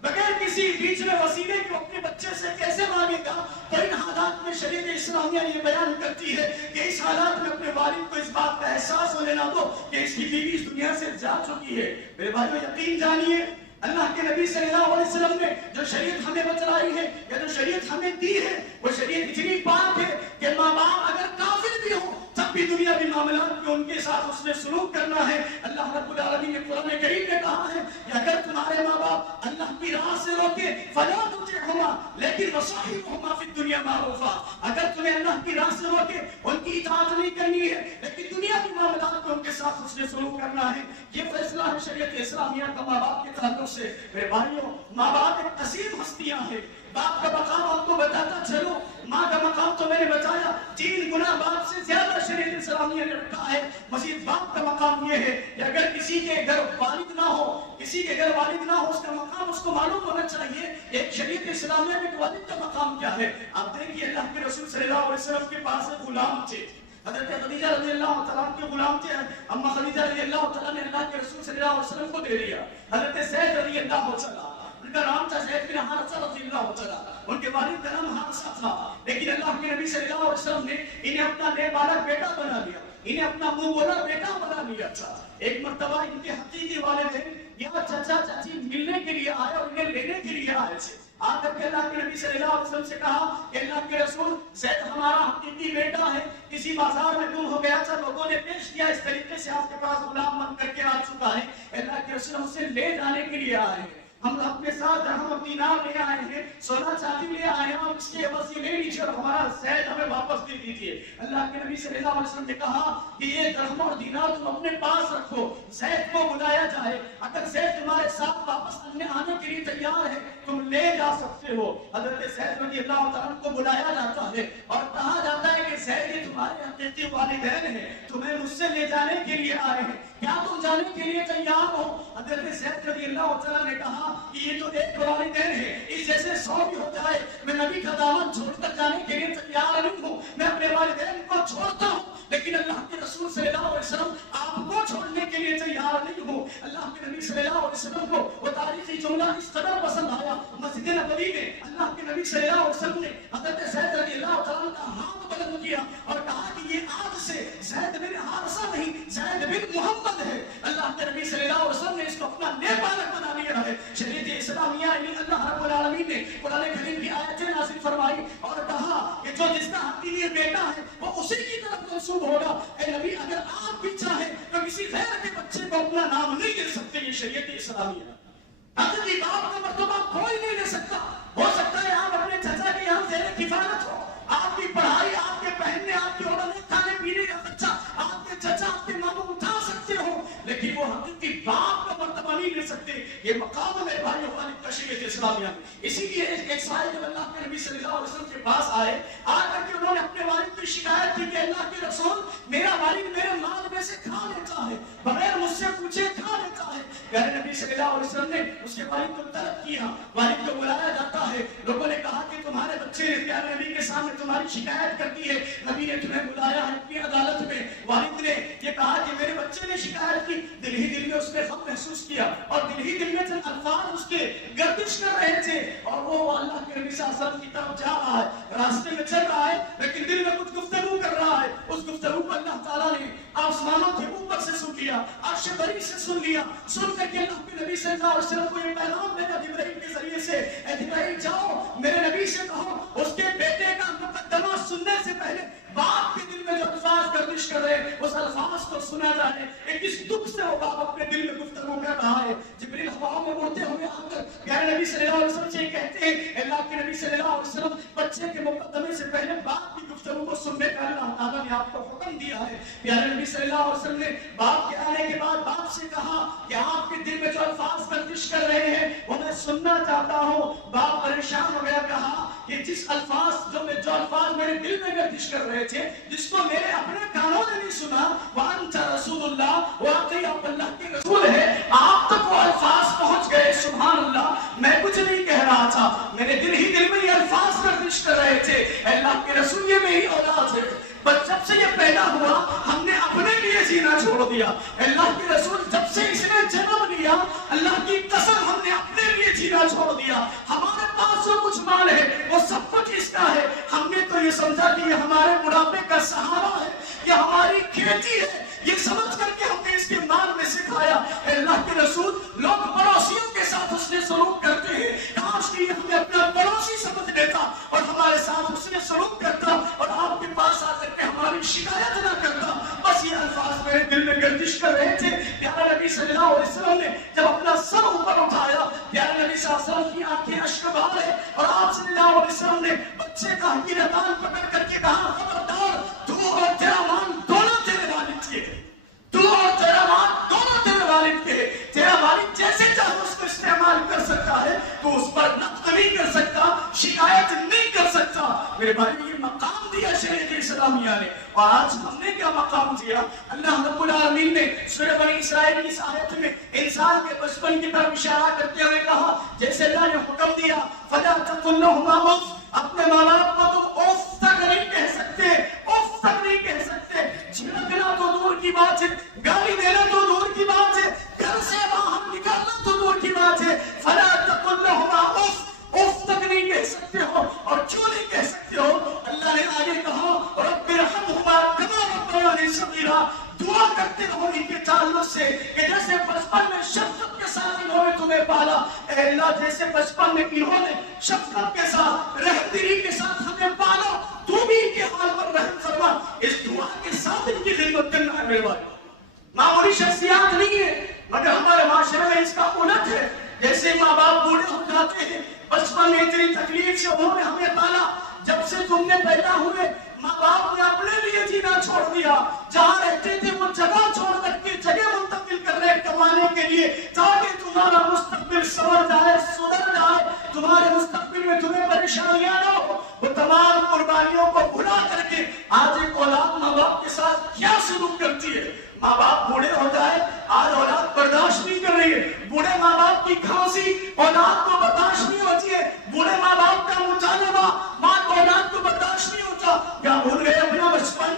بغیر کسی بیچ میں وسیلے کے اپنے بچے سے کیسے مانگے گا؟ تو ان حالات میں شریعت اسلامیہ یہ بیان کرتی ہے کہ اس حالات میں اپنے والد کو اس بات کا احساس ہونے نہ دو کہ اس کی بیوی اس دنیا سے جا چکی ہے. میرے بھائیو یقین جانیے اللہ کے نبی صلی اللہ علیہ وسلم نے جو شریعت ہمیں بتلائی ہے یا جو شریعت ہمیں دی ہے وہ شریعت اتنی پاک ہے کہ ماں باپ اگر کافر بھی ہو تب بھی دنیاوی معاملات میں ان کے ساتھ اس نے سلوک کرنا ہے. اللہ رب العالمین نے قرآن کریم میں کہا ہے کہ اگر تمہارے ماں باپ اللہ کی راہ سے روکے فلا تطعهما لیکن وصاحبهما فی الدنیا معروفا, اگر تمہیں اللہ کی راہ سے روکے ان کی اطاعت نہیں کرنی ہے لیکن دنیاوی معاملات میں ان کے ساتھ اس نے سلوک کرنا ہے. یہ فیصلہ ہے شریعت اسلامیہ کا ماں باپ کے تعلق سے. میرے بھائیوں ماں باپ ایک عظیم ہستیاں ہیں. باپ کا مقام آپ کو بتاتا چلو, ماں کا مقام تو میں نے بتایا 3 گنا باپ سے زیادہ شریعت اسلامیہ نے رکھا ہے. مزید باپ کا مقام یہ ہے کہ اگر کسی کے گھر والد نہ ہو, کسی کے گھر والد نہ ہو, اس کا مقام اس کو معلوم ہونا چاہیے. ایک شریعت اسلامیہ میں والد کا مقام کیا ہے. آپ دیکھیے اللہ کے رسول صلی اللہ علیہ وسلم کے پاس ایک غلام تھے, حضرت خدیجہ رضی اللہ تعالیٰ کے غلام تھے. اما خدیجہ رضی اللہ تعالیٰ نے اللہ کے رسول صلی اللہ علیہ وسلم کو دے دیا. حضرت زید رضی اللہ تعالیٰ, ان کا نام تھا زید بن حارثہ رضی اللہ تعالیٰ, ان کے والد کا نام حارثہ تھا, لیکن اللہ کے نبی صلی اللہ علیہ وسلم نے انہیں اپنا نیک بیٹا بنا لیا, انہیں اپنا منہ بولا بیٹا بنا لیا تھا. ایک مرتبہ ان کے حقیقی والدین یہاں چچا چاچی ملنے کے لیے آئے اور انہیں لینے کے لیے آئے تھے. آ کر کے اللہ کے نبی صلی اللہ علیہ وسلم سے کہا کہ اللہ کے رسول زید ہمارا حقیقی بیٹا ہے, کسی بازار میں گم ہو گیا تھا, لوگوں نے پیش کیا اس طریقے سے آپ کے پاس غلام بن کر کے آ چکا ہے. اللہ کے رسول ہم سے لے جانے کے لیے آئے ہیں, ہم اپنے ساتھ درہم اور دینار لے آئے ہیں, سونا چاندی لے آئے ہیں, اور اس کے عوض یہ لے لیجیے اور ہمارا زید ہمیں واپس دے دیجیے. اللہ کے نبی صلی اللہ علیہ وسلم نے کہا کہ یہ درہم اور دینار تم اپنے پاس رکھو, زید کو بلایا جائے, اگر زید تمہارے ساتھ واپس آنے کے لیے تیار ہے تم لے جا سکتے ہو. حضرت زید رضی اللہ تعالیٰ کو بلایا جاتا ہے اور کہا جاتا ہے کہ زید یہ تمہارے حقیقی والدین ہیں, تمہیں مجھ سے لے جانے کے لیے آئے ہیں, کیا تم جانے کے لیے تیار ہو؟ حضرت زید رضی اللہ تعالیٰ نے کہا کہ یہ تو ایک والدین ہے, اس جیسے 100 بھی ہو جائے میں نبی کا دامن چھوڑ کر جانے کے لیے تیار نہیں ہوں. میں اپنے والدین کو چھوڑتا ہوں لیکن اللہ کے رسول صلی اللہ علیہ وسلم آپ کو چھوڑنے کے لیے تیار نہیں ہوں. اللہ کے نبی صلی اللہ علیہ وسلم کو وہ تاریخی جملہ اس قدر پسند آیا, مسجد نبوی میں اللہ کے نبی صلی اللہ علیہ وسلم نے حضرت زید رضی اللہ تعالیٰ کا ہاتھ بلند کیا اور کہا کہ یہ آج سے زید بن حارثہ نہیں زید بن محمد ہے. اللہ کے نبی صلی اللہ علیہ وسلم نے اس کو اپنا نیک بالغ بنا لیا ہے. شریعت اسلامیہ اللہ رب العالمین نے قرآن کریم کی آیتیں نازل فرمائی اور کہا کہ جو جس کا حقیقی بیٹا ہے وہ اسی کی طرف منسوب ہوگا. اے نبی اگر آپ بھی چاہیں تو کسی غیر کے بچے کو اپنا نام نہیں دے سکتے. یہ شریعت اسلامیہ حقیقی باپ کا مرتبہ کوئی نہیں لے سکتا. ہو سکتا ہے آپ اپنے چچا کے یہاں زیر کفالت ہو, آپ کی پڑھائی, آپ کے پہننے, آپ کی اوڑھنے, کھانے پینے کا خرچہ آپ کے چچا آپ کے ماموں اٹھا سکتے ہو, لیکن وہ حقیقی باپ کا مرتبہ نہیں لے سکتے. یہ مقام ہے میرے بھائیو کا شریعت اسلامیہ میں. اسی لیے ایک سائل جب اللہ کے نبی صلی اللہ علیہ وسلم کے پاس آئے, آ کر کے انہوں نے اپنے والد کی شکایت کی کہ اللہ کے رسول میرا والد میرے مال میں سے کھا لیتا ہے, بغیر مجھ سے پوچھے کھا لیتا ہے. پیارے نبی صلی اللہ علیہ وسلم نے اس کے والد کو طلب کیا, والد کو بلایا جاتا ہے. لوگوں نے کہا کہ تمہارے بچے نے پیارے نبی کے سامنے تمہاری شکایت کر دی ہے, نبی نے تمہیں بلایا ہے اپنی عدالت میں. والد نے یہ کہا کہ میرے بچے نے شکایت کی, دل ہی دل میں اس نے غم محسوس کیا اور دل ہی دل میں چند الفاظ اس کے گردش کر رہے تھے, اور وہ اللہ کے نبی صلی اللہ علیہ وسلم کی طرف جا رہا ہے, راستے میں چل رہا ہے, لیکن دل میں کچھ گفتگو کر رہا ہے. اس گفتگو کو اللہ تعالیٰ نے آسمانوں کے اوپر سے سن لیا, عرش بری سے سن لیا. سن کر کے اللہ کے نبی صلی اللہ علیہ وسلم کو یہ پیغام بھیجا جبرائیل کے ذریعے سے, اے جبرائیل جاؤ میرے نبی سے کہو اس کے بیٹے کا مقدمہ سننے سے پہلے باپ کے دل میں جو الفاظ گردش کر رہے اس الفاظ کو سنا جائے. کس دکھ سے وہ باپ اپنے دل میں گفتگو کر رہا ہے. جبریل ہواؤں میں اڑتے ہوئے آ کر پیارے نبی صلی اللہ علیہ وسلم سے کہتے ہیں, اللہ کے نبی صلی اللہ علیہ وسلم بچے کے مقدمے سے پہلے باپ کی گفتگو کو سننے کا اللہ تعالیٰ نے آپ کو حکم دیا ہے. پیارے نبی صلی اللہ علیہ وسلم نے باپ کے آنے کے بعد باپ سے کہا کہ آپ کے دل میں جو الفاظ گردش کر رہے ہیں وہ میں سننا چاہتا ہوں. باپ پریشان ہو گیا, کہا کہ جو الفاظ میرے دل میں گردش کر رہے تھے, جس کو میرے اپنے کانوں نے نہیں سنا, وانت رسول اللہ, واقعی آپ اللہ کے رسول ہے, آپ تک وہ الفاظ پہنچ گئے. سبحان اللہ, میں کچھ نہیں کہہ رہا تھا, تھا، میرے دل ہی دل میں یہ الفاظ گردش کر رہے تھے، اللہ کے رسول یہ میری اولاد ہے، بس جب سے یہ پیدا ہوا ہم نے اپنے لیے جینا چھوڑ دیا، اللہ کے رسول جب سے اس نے جنم لیا اللہ کی قسم ہم نے اپنے لیے جینا چھوڑ دیا، ہمارے پاس جو کچھ مال ہے وہ سب کچھ اس کا ہے، ہم نے تو یہ سمجھا کہ یہ ہمارے بڑھاپے کا سہارا ہے، یہ ہماری کھیتی ہے، یہ سمجھ کر کے ہم نے اس کے مال میں سے کھایا۔ اللہ کے رسول لوگ پڑوسیوں کے ساتھ اس نے سلوک کرتے ہیں، کاش کہ ہمیں اپنا پڑوسی سمجھ لیتا اور ہمارے ساتھ اس نے سلوک کرتا اور آپ کے پاس آ کر کے ہماری شکایت نہ کرتا۔ بس یہ الفاظ میرے دل میں گردش کر رہے تھے۔ پیارے نبی صلی اللہ علیہ وسلم نے جب اپنا سر اوپر اٹھایا، پیارے نبی صلی اللہ علیہ وسلم کی آنکھیں اشک بہا ہے اور آپ صلی اللہ علیہ وسلم نے بچے کا گریبان پکڑ کر کے کہا، خبردار، تو اور تیرا مال دونوں تیرے والد کے، تو اور تیرا مال دونوں تیرے والد کے، تیرا والد جیسے چاہے اس کو استعمال کر سکتا ہے، تو اس پر نقد نہیں کر سکتا، شکایت نہیں کر سکتا۔ میرے بھائی یہ مقام دیا شریعت اسلامیہ نے، اور آج ہم نے کیا مقام دیا؟ اللہ رب العالمین نے سورہ بنی اسرائیل کی اس آیت میں انسان کے بچپن کی طرف اشارہ کرتے ہوئے کہا، جیسے اللہ نے حکم دیا، فَلَا تَقُلْ لَهُمَا أُفٍّ، اپنے ماں باپ کو تم اوف تک نہیں کہہ سکتے، اوف تک نہیں کہہ سکتے، جھڑکنا تو دور کی بات ہے، گالی دینا تو دور کی بات ہے، گھر سے باہر نکالنا تو دور کی بات ہے، فَلَا تَقُلْ لَهُمَا أُفٍّ، اوف تک نہیں کہہ سکتے ہو، اور کیوں نہیں کہہ سکتے ہو؟ اللہ نے آگے کہا، رب ارحمہما کما ربیانی صغیرا، دعا کرتے رہو ان کے تعلق سے کہ جیسے بچپن میں شفقت کے ساتھ انہوں نے تمہیں پالا، اے اللہ جیسے بچپن میں انہوں نے شفقت کے ساتھ رحمدلی کے ساتھ ہمیں پالا، تو بھی ان کے حال پر رحم فرما۔ اس دعا کے ساتھ ان کی خدمت کرنا ہے میرے بھائی، معمولی شخصیات نہیں ہے، مگر ہمارے معاشرے میں اس کا الٹ ہے۔ جیسے ماں باپ بوڑھے ہو جاتے ہیں، بچپن میں اتنی تکلیف سے انہوں نے ہمیں پالا، جب سے تم نے پیدا ہوئے ماں باپ نے اپنے لیے جینا چھوڑ دیا، جہاں رہتے تھے وہ جگہ چھوڑ کر کے جگہ منتقل کر رہے کمانے کے لیے، تاکہ تمہارا مستقبل سنور جائے، سدھر جائے، تمہارے مستقبل میں تمہیں پریشانیاں نہ ہو۔ وہ تمام قربانیوں کو بھلا کر کے آج ایک اولاد ماں باپ کے ساتھ کیا سلوک کرتی ہے؟ ماں باپ بوڑھے ہو جائے، آج اولاد برداشت نہیں کر رہی ہے، بوڑھے ماں باپ کی کھانسی اولاد کو برداشت نہیں ہوتی ہے، بوڑھے ماں باپ کا مطالبہ ماں کو اولاد کو برداشت نہیں ہوتا۔ کیا بھول گئے اپنا بچپن؟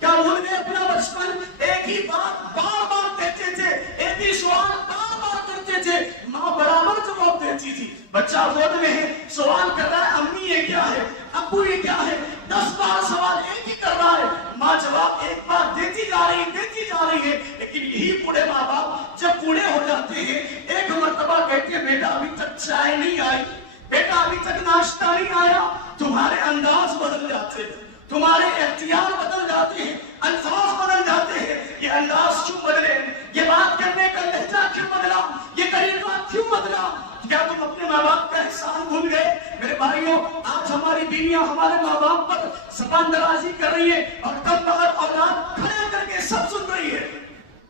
کیا بھول گئے اپنا بچپن؟ ایک ہی بات بار بار کہتے تھے، ایک ہی سوال بار بار کرتے تھے، ماں برابر جواب دیتی تھی۔ بچہ گود میں ہے، سوال کر رہا ہے امی یہ کیا ہے، ابو یہ کیا ہے، 10 بار سوال ایک ہی کر رہا ہے، ماں جواب ایک بار دیتی جا رہی ہے، لیکن یہی بوڑھے ماں باپ جب بوڑھے ہو جاتے ہیں ایک مرتبہ کہتے ہیں بیٹا ابھی تک چائے نہیں آئی، بیٹا ابھی تک ناشتہ نہیں آیا۔ تمہارے انداز بدل جاتے ہیں، تمہارے اختیار بدل جاتے ہیں، الفاظ بدل جاتے ہیں۔ یہ انداز کیوں بدلے؟ یہ بات کرنے کا لہجہ کیوں بدلا؟ یہ طریقہ کیوں بدلا؟ کیا تم اپنے ماں باپ کا احسان بھول گئے؟ میرے بھائیوں، آج ہماری بیویاں ہمارے ماں باپ پر زبان درازی کر رہی ہے اور کم بغیر اولاد کھڑے کر کے سب سن رہی ہے۔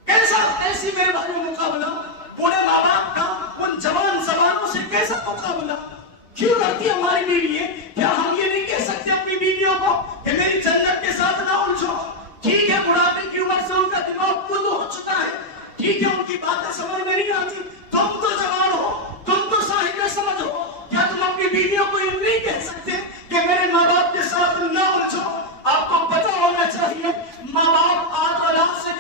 کیسا ایسی میرے بھائیوں مقابلہ؟ بوڑھے ماں باپ کا ان جوان زبانوں سے کیسا مقابلہ؟ کیوں کرتی ہماری بیوی ہے؟ کیا ہم یہ نہیں کہہ سکتے اپنی بیویوں کو کہ میری جنت کے ساتھ نہ الجھو؟ ٹھیک ہے بڑھاپے کی عمر سے ان کا دماغ کل ہو چکا ہے، ٹھیک ہے ان کی باتیں سمجھ میں نہیں آتی، تم تو جوان ہو، تم تو صاحب سمجھ ہو، کیا تم اپنی بیویوں کو یہ نہیں کہہ سکتے کہ میرے ماں باپ کے ساتھ نہ الجھو؟ آپ کو پتہ ہونا چاہیے ماں باپ آج اولاد سے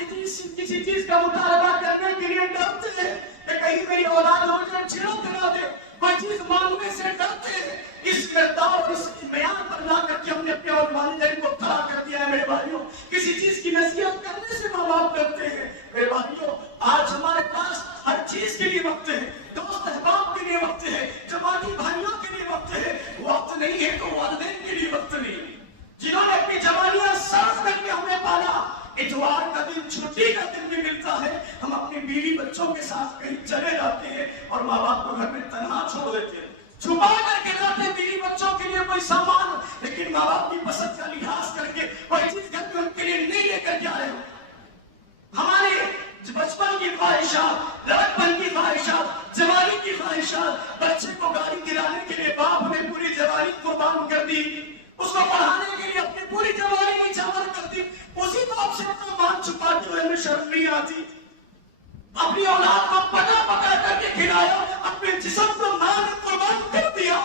کسی چیز کا مطالبہ کرنے کے لیے ڈرتے ہیں کہ کہیں میری اولاد مجھے چھڑک نہ دے، کوئی چیز مانگنے سے ڈرتے ہیں۔ اس کردار اور اس بیان پر لا کر کے ہم نے اپنے اور والدین کو کھڑا کر دیا ہے میرے بھائیوں۔ کسی چیز کی نصیحت کرنے سے ماں باپ ڈرتے ہیں۔ میرے بھائیوں، آج ہمارے پاس ہر چیز کے لیے وقت ہے، دوست احباب کے لیے وقت ہے، جماعتی بھائیوں کے لیے وقت ہے، وقت نہیں ہے تو والدین کے لیے وقت نہیں ہے، جنہوں نے اپنی جوانیاں صرف کر کے ہمیں پالا۔ اتوار کا دن چھٹی کا دن بھی ملتا ہے، ہم اپنی بیوی بچوں کے ساتھ کہیں چلے جاتے ہیں اور ماں باپ کو گھر میں تنہا چھوڑ دیتے ہیں، چھپا کر کے لاتے بیوی بچوں کے لیے کوئی سامان، لیکن ماں باپ کی پسند کا لحاظ کر کے کوئی چیز گھر میں ان کے لیے نہیں لے کر کے آئے۔ ہمارے بچپن کی خواہشات، لڑکپن کی خواہشات، جوانی کی خواہشات، بچے کو گاڑی دلانے کے لیے باپ نے پوری جوانی قربان کر دی، اس کو پڑھانے کے لیے اپنی پوری جوانی نچھاور کر دی، اسی باپ سے اپنا مان چھپاتے ہوئے ہمیں شرم نہیں آتی۔ اپنی اولاد کو پکا پکا کر کے کھلایا، اپنے جسم کو ماں نے قربان کر دیا،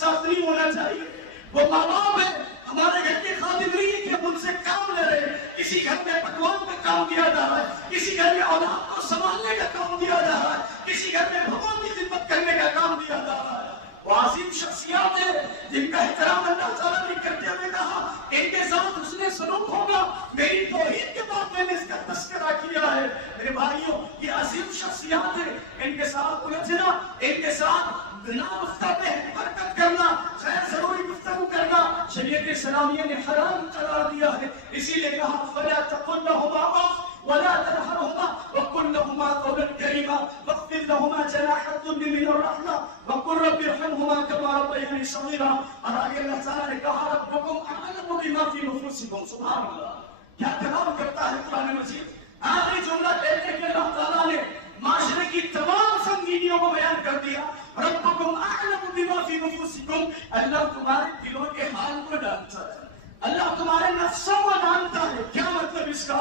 ساتھ نہیں ہونا چاہیے. وہ ماں باپ ہے ہمارے گھر کے خادم نہیں ہے کہ ہم ان سے کام لے رہے ہیں. کسی گھر میں پکوان کا کام دیا جا رہا ہے, کسی گھر میں اولاد کو سنبھالنے کا کام دیا جا رہا ہے, کسی گھر میں بھگوان کی خدمت کرنے کا کام دیا جا رہا ہے. وہ عظیم شخصیات ہیں جن کا احترام اللہ تعالیٰ نے کرتے ہوئے کہا ان کے ساتھ حسن سلوک ہوگا. میری توحید کے بعد میں نے اس کا تذکرہ کیا ہے. میرے بھائیوں یہ عظیم شخصیات ہیں, ان کے ساتھ الجھنا, ان کے ساتھ بنا گفتگو میں حرکت کرنا, غیر ضروری گفتگو کرنا شریعت اسلامیہ نے حرام قرار دیا ہے. اسی لیے کہا فلا تقل لهما اف ولا تنهرهما وقل لهما قولا كريما واخفض لهما جناح الذل من الرحمة وقل رب ارحمهما كما ربياني صغيرا. اور آگے اللہ تعالیٰ نے کہا ربكم اعلم بما في نفوسكم. سبحان اللہ, کیا کلام کرتا ہے قرآن مجید. آخری جملہ کہتے کہ اللہ تعالیٰ نے معاشرے کی تمام سنگینیوں کو بیان کر دیا. ربكم اعلم بما في نفوسكم, اللہ تمہارے دلوں کے حال کو جانتا ہے, اللہ تمہارے نفسوں کو جانتا ہے. کیا مطلب اس کا؟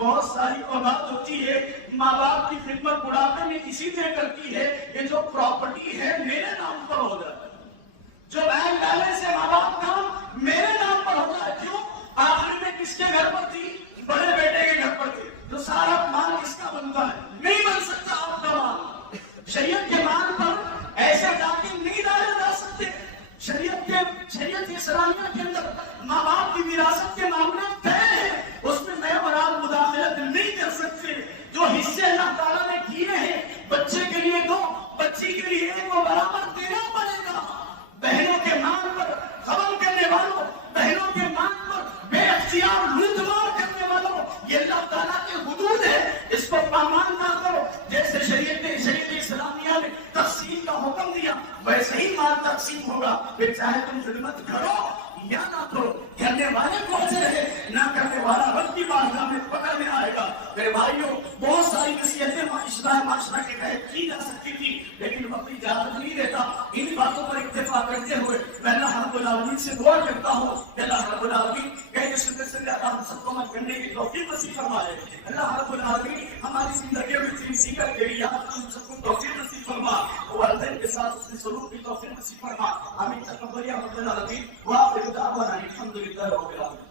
بہت ساری اولاد ہوتی ہے, ماں باپ کی خدمت بڑھاپے میں اسی طرح کرتی ہے کہ جو پراپرٹی ہے میرے نام پر ہو جاتا ہے, جو بینک بیلنس ہے ماں باپ کا میرے نام پر ہو جاتا ہے. کیوں؟ آخر میں کس کے گھر پر تھی؟ بڑے بیٹے کے گھر پر تھی. تو سارا مال کس کا بنتا ہے؟ نہیں بن سکتا آپ کا مال. شریعت کے مال پر ایسے ڈاکے نہیں ڈالے جا سکتے. شریعت اسلامیہ کے اندر ماں باپ کی وراثت کے معاملات طے ہیں, اس میں نئے اور آپ مداخلت نہیں کر سکتے. جو حصے اللہ تعالیٰ نے کیے ہیں بچے کے لیے 2, بچی کے لیے 1 کو برابر دینا پڑے گا. بہنوں کے مال پر غبن کرنے والوں, بہنوں کے مال پر بے اختیار لوٹمار کرنے والوں, یہ اللہ تعالیٰ کے حدود ہے, اس کو پامال نہ کرو. جیسے شریعت اسلامیہ نے تقسیم کا حکم دیا ویسے ہی مال تقسیم ہوگا. پھر چاہے تم خدمت کرو یا نہ کرو, کرنے والے کو اجر ہے, نہ کرنے والا رب کی بارگاہ میں پکڑ میں آئے گا. میرے بھائیوں بہت ساری نصیحتیں معاشرہ کے تحت کی جا سکتی تھی لیکن وقت اجازت نہیں دیتا. ان باتوں پر اکتفا کرتے ہوئے میں اللہ رب العالمین سے دعا کرتا ہوں کہ اللہ رب العالمین کہیں سنت سے زیادہ ہم سب کو عمل کرنے کی توفیق نصیب فرمائے. اللہ رب العالمین ہماری زندگی میں اتنی سیکھنے کے لیے ہم سب کو توفیق نصیب فرما, والدین کے ساتھ اس کے سلوک کی توفیق نصیب فرما. آمین. تقبل یا رب العالمین. وآخر دعوانا الحمد للہ رب العالمین.